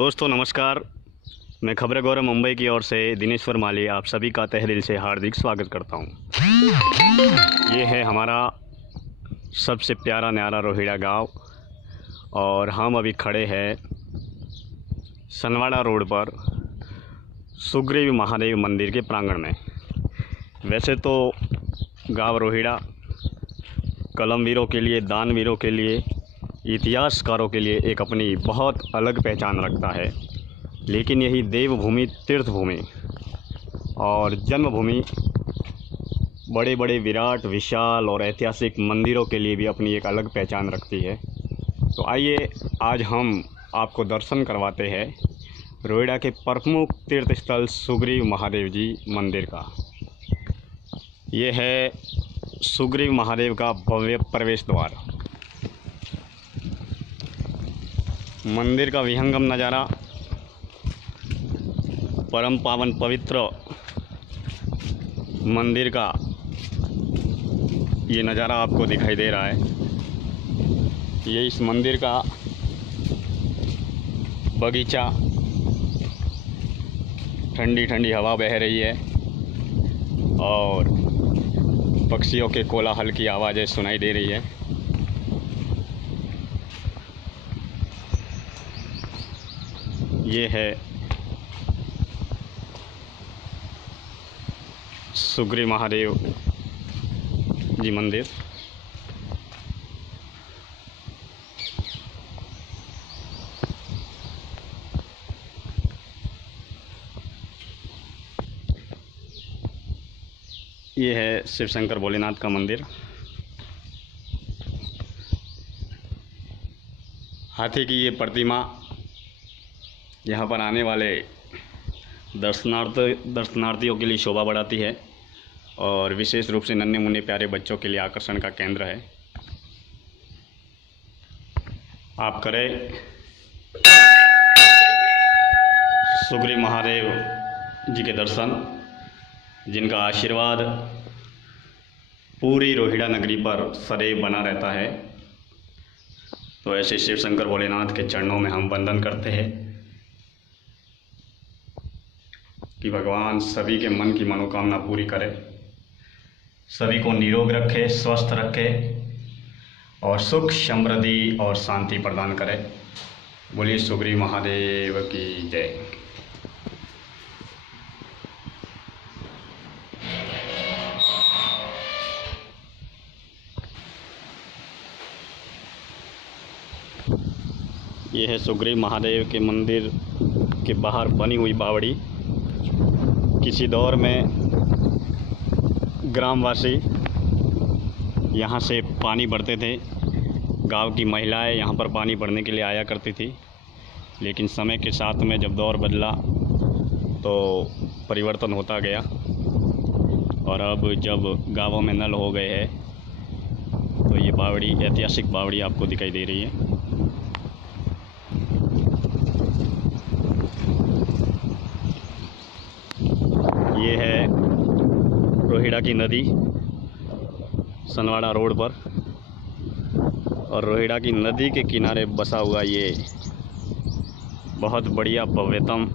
दोस्तों नमस्कार। मैं खबरें गौरव मुंबई की ओर से दिनेश्वर माली आप सभी का तहे दिल से हार्दिक स्वागत करता हूँ। ये है हमारा सबसे प्यारा न्यारा रोहिड़ा गांव और हम अभी खड़े हैं सनवाड़ा रोड पर सुग्रीव महादेव मंदिर के प्रांगण में। वैसे तो गांव रोहिड़ा कलमवीरों के लिए, दानवीरों के लिए, इतिहासकारों के लिए एक अपनी बहुत अलग पहचान रखता है, लेकिन यही देवभूमि, तीर्थभूमि और जन्मभूमि बड़े बड़े विराट, विशाल और ऐतिहासिक मंदिरों के लिए भी अपनी एक अलग पहचान रखती है। तो आइए आज हम आपको दर्शन करवाते हैं रोहिड़ा के प्रमुख तीर्थ स्थल सुग्रीव महादेव जी मंदिर का। ये है सुग्रीव महादेव का भव्य प्रवेश द्वार। मंदिर का विहंगम नज़ारा, परम पावन पवित्र मंदिर का ये नज़ारा आपको दिखाई दे रहा है। ये इस मंदिर का बगीचा, ठंडी ठंडी हवा बह रही है और पक्षियों के कोलाहल की आवाज़ें सुनाई दे रही है। ये है सुग्रीव महादेव जी मंदिर। ये है शिव शंकर भोलेनाथ का मंदिर। हाथी की ये प्रतिमा यहाँ पर आने वाले दर्शनार्थियों के लिए शोभा बढ़ाती है और विशेष रूप से नन्हे मुन्ने प्यारे बच्चों के लिए आकर्षण का केंद्र है। आप करें सुग्रीव महादेव जी के दर्शन, जिनका आशीर्वाद पूरी रोहिड़ा नगरी पर सदैव बना रहता है। तो ऐसे शिव शंकर भोलेनाथ के चरणों में हम वंदन करते हैं कि भगवान सभी के मन की मनोकामना पूरी करे, सभी को निरोग रखे, स्वस्थ रखे और सुख, समृद्धि और शांति प्रदान करे। बोलिए सुग्रीव महादेव की जय। ये है सुग्रीव महादेव के मंदिर के बाहर बनी हुई बावड़ी। किसी दौर में ग्रामवासी यहाँ से पानी भरते थे। गांव की महिलाएं यहाँ पर पानी भरने के लिए आया करती थी, लेकिन समय के साथ में जब दौर बदला तो परिवर्तन होता गया और अब जब गांवों में नल हो गए हैं तो ये बावड़ी, ऐतिहासिक बावड़ी आपको दिखाई दे रही है। ये है रोहिड़ा की नदी सनवाड़ा रोड पर, और रोहिड़ा की नदी के किनारे बसा हुआ ये बहुत बढ़िया भव्यतम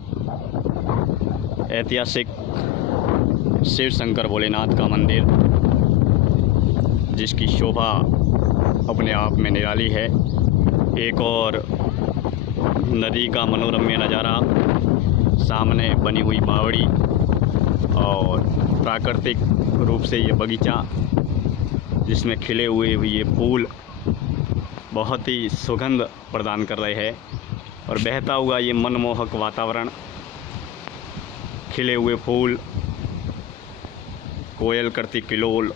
ऐतिहासिक शिव शंकर भोलेनाथ का मंदिर, जिसकी शोभा अपने आप में निराली है। एक और नदी का मनोरम्य नज़ारा, सामने बनी हुई बावड़ी और प्राकृतिक रूप से ये बगीचा जिसमें खिले हुए ये फूल बहुत ही सुगंध प्रदान कर रहे हैं, और बहता हुआ ये मनमोहक वातावरण, खिले हुए फूल, कोयल करती किलोल,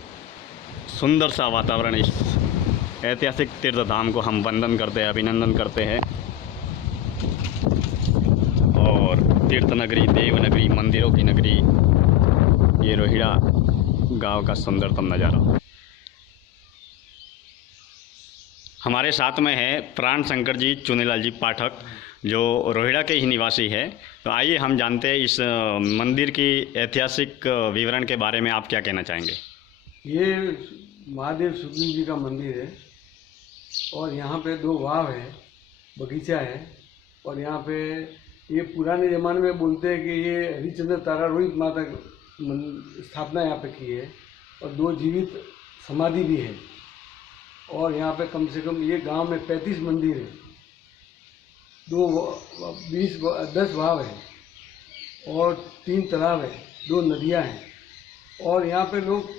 सुंदर सा वातावरण। इस ऐतिहासिक तीर्थ धाम को हम वंदन करते हैं, अभिनंदन करते हैं। और तीर्थ नगरी, देव नगरी, मंदिरों की नगरी, ये रोहिड़ा गांव का सुंदरतम नज़ारा। हमारे साथ में है प्राण शंकर जी चुनीलाल जी पाठक, जो रोहिड़ा के ही निवासी है। तो आइए हम जानते हैं इस मंदिर की ऐतिहासिक विवरण के बारे में आप क्या कहना चाहेंगे। ये महादेव सुग्रीव जी का मंदिर है और यहाँ पे 2 गांव है, बगीचा है और यहाँ पे ये पुराने ज़माने में बोलते हैं कि ये हरिश्चंद्र तारा रोहित माता स्थापना यहाँ पे की है और 2 जीवित समाधि भी है। और यहाँ पे कम से कम ये गांव में 35 मंदिर है, 10 भाव है और 3 तालाब है, 2 नदियाँ हैं। और यहाँ पे लोग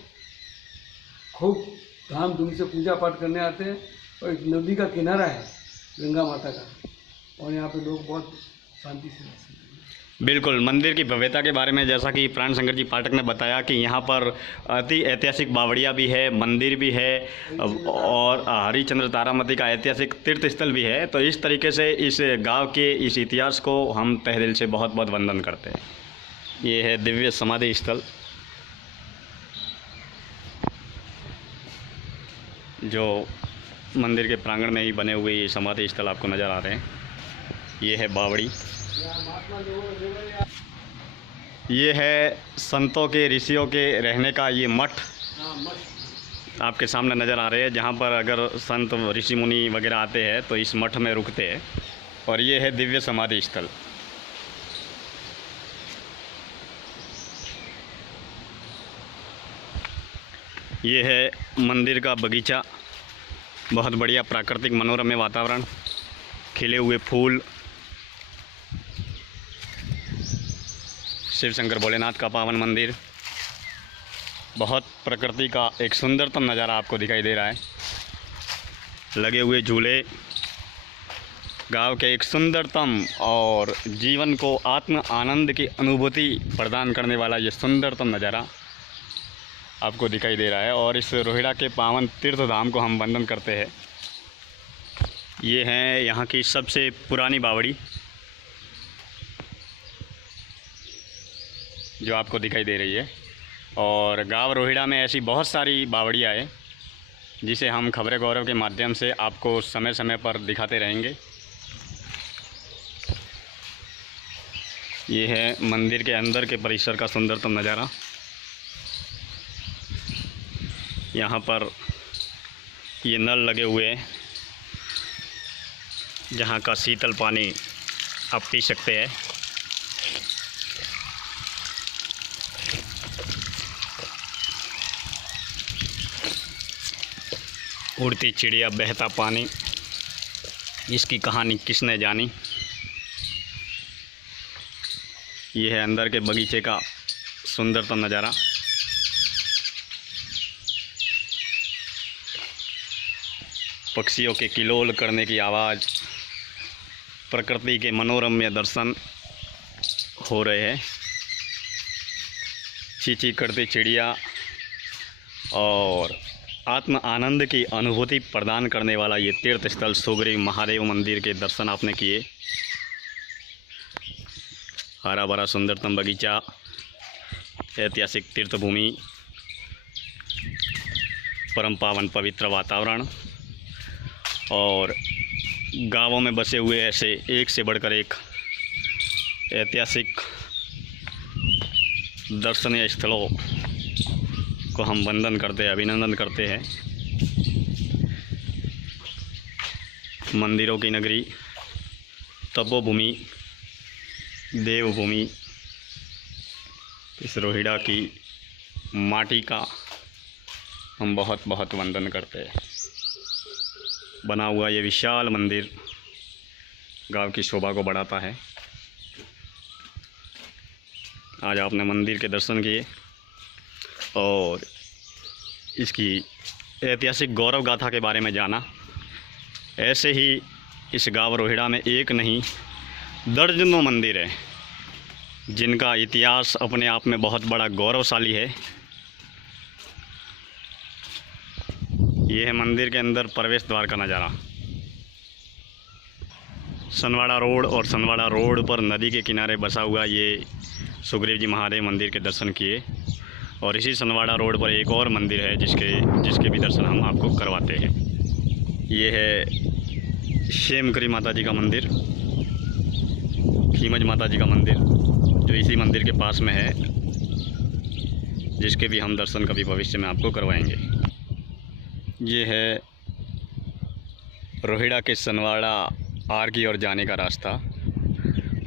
खूब धाम-धूम से पूजा पाठ करने आते हैं। और एक नदी का किनारा है गंगा माता का, और यहाँ पे लोग बहुत शांति से रहते हैं। बिल्कुल, मंदिर की भव्यता के बारे में जैसा कि प्राण शंकर जी पाठक ने बताया कि यहाँ पर अति ऐतिहासिक बावड़िया भी है, मंदिर भी है और हरिश्चंद्र तारामती का ऐतिहासिक तीर्थ स्थल भी है। तो इस तरीके से इस गांव के इस इतिहास को हम तहे दिल से बहुत बहुत वंदन करते हैं। ये है दिव्य समाधि स्थल जो मंदिर के प्रांगण में ही बने हुए ये समाधि स्थल आपको नज़र आ रहे हैं। ये है बावड़ी, ये है संतों के ऋषियों के रहने का ये मठ आपके सामने नज़र आ रहे हैं, जहाँ पर अगर संत ऋषि मुनि वगैरह आते हैं तो इस मठ में रुकते हैं। और ये है दिव्य समाधि स्थल। ये है मंदिर का बगीचा, बहुत बढ़िया प्राकृतिक मनोरम वातावरण, खिले हुए फूल, शिव शंकर भोलेनाथ का पावन मंदिर, बहुत प्रकृति का एक सुंदरतम नज़ारा आपको दिखाई दे रहा है। लगे हुए झूले, गांव के एक सुंदरतम और जीवन को आत्म आनंद की अनुभूति प्रदान करने वाला ये सुंदरतम नज़ारा आपको दिखाई दे रहा है। और इस रोहिड़ा के पावन तीर्थ धाम को हम वंदन करते हैं। ये है यहाँ की सबसे पुरानी बावड़ी जो आपको दिखाई दे रही है। और गांव रोहिड़ा में ऐसी बहुत सारी बावड़ियाँ हैं जिसे हम खबरें गौरव के माध्यम से आपको समय समय पर दिखाते रहेंगे। ये है मंदिर के अंदर के परिसर का सुंदरतम नज़ारा। यहाँ पर ये नल लगे हुए हैं जहाँ का शीतल पानी आप पी सकते हैं। उड़ती चिड़िया, बहता पानी, इसकी कहानी किसने जानी। ये है अंदर के बगीचे का सुंदरतम नज़ारा। पक्षियों के किलोल करने की आवाज़, प्रकृति के मनोरम्य दर्शन हो रहे हैं। चींची करती चिड़िया और आत्म आनंद की अनुभूति प्रदान करने वाला ये तीर्थ स्थल सुग्रीव महादेव मंदिर के दर्शन आपने किए। हरा भरा सुंदरतम बगीचा, ऐतिहासिक तीर्थ भूमि, परम पावन पवित्र वातावरण और गांवों में बसे हुए ऐसे एक से बढ़कर एक ऐतिहासिक दर्शनीय स्थलों को हम वंदन करते हैं, अभिनंदन करते हैं। मंदिरों की नगरी, तपोभूमि, देवभूमि, इस रोहिड़ा की माटी का हम बहुत बहुत वंदन करते हैं। बना हुआ ये विशाल मंदिर गांव की शोभा को बढ़ाता है। आज आपने मंदिर के दर्शन किए और इसकी ऐतिहासिक गौरव गाथा के बारे में जाना। ऐसे ही इस गांव रोहिड़ा में एक नहीं दर्जनों मंदिर है जिनका इतिहास अपने आप में बहुत बड़ा गौरवशाली है। ये है मंदिर के अंदर प्रवेश द्वार का नज़ारा। सनवाड़ा रोड और सनवाड़ा रोड पर नदी के किनारे बसा हुआ ये सुग्रीव जी महादेव मंदिर के दर्शन किए। और इसी सनवाड़ा रोड पर एक और मंदिर है जिसके भी दर्शन हम आपको करवाते हैं। ये है शेमकरी माता जी का मंदिर, खीमज माता जी का मंदिर जो इसी मंदिर के पास में है, जिसके भी हम दर्शन कभी भविष्य में आपको करवाएंगे। ये है रोहिड़ा के सनवाड़ा आर की ओर जाने का रास्ता।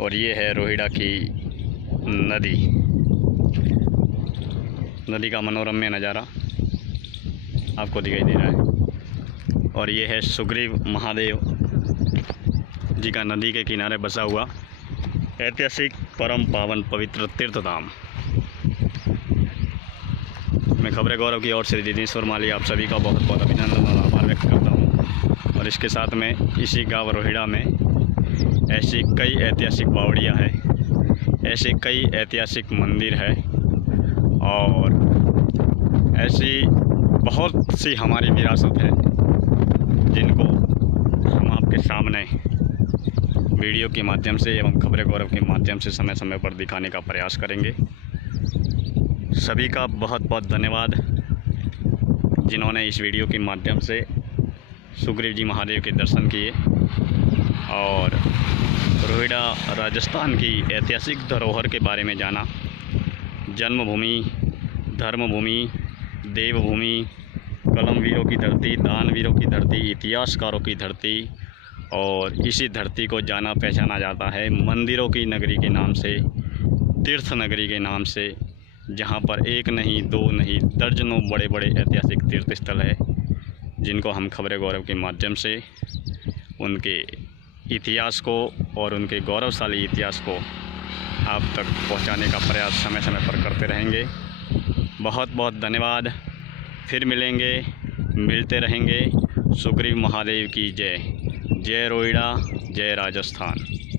और ये है रोहिड़ा की नदी का मनोरम्य नज़ारा आपको दिखाई दे रहा है। और ये है सुग्रीव महादेव जी का नदी के किनारे बसा हुआ ऐतिहासिक परम पावन पवित्र तीर्थ धाम। मैं खबरें गौरव की ओर से दिनेश्वर माली आप सभी का बहुत बहुत अभिनंदन और आभार व्यक्त करता हूँ। और इसके साथ में इसी गाँव रोहिड़ा में ऐसी कई ऐतिहासिक बावड़ियाँ हैं, ऐसे कई ऐतिहासिक मंदिर है और ऐसी बहुत सी हमारी विरासत है जिनको हम आपके सामने वीडियो के माध्यम से एवं खबरें गौरव के माध्यम से समय समय पर दिखाने का प्रयास करेंगे। सभी का बहुत बहुत धन्यवाद जिन्होंने इस वीडियो के माध्यम से सुग्रीव जी महादेव के दर्शन किए और रोहिड़ा राजस्थान की ऐतिहासिक धरोहर के बारे में जाना। जन्मभूमि, धर्मभूमि, देवभूमि, कलमवीरों की धरती, दानवीरों की धरती, इतिहासकारों की धरती और इसी धरती को जाना पहचाना जाता है मंदिरों की नगरी के नाम से, तीर्थ नगरी के नाम से, जहां पर एक नहीं दो नहीं दर्जनों बड़े बड़े ऐतिहासिक तीर्थ स्थल है जिनको हम खबरें गौरव के माध्यम से उनके इतिहास को और उनके गौरवशाली इतिहास को आप तक पहुंचाने का प्रयास समय समय पर करते रहेंगे। बहुत बहुत धन्यवाद। फिर मिलते रहेंगे। सुग्रीव महादेव की जय। जय रोहिड़ा, जय राजस्थान।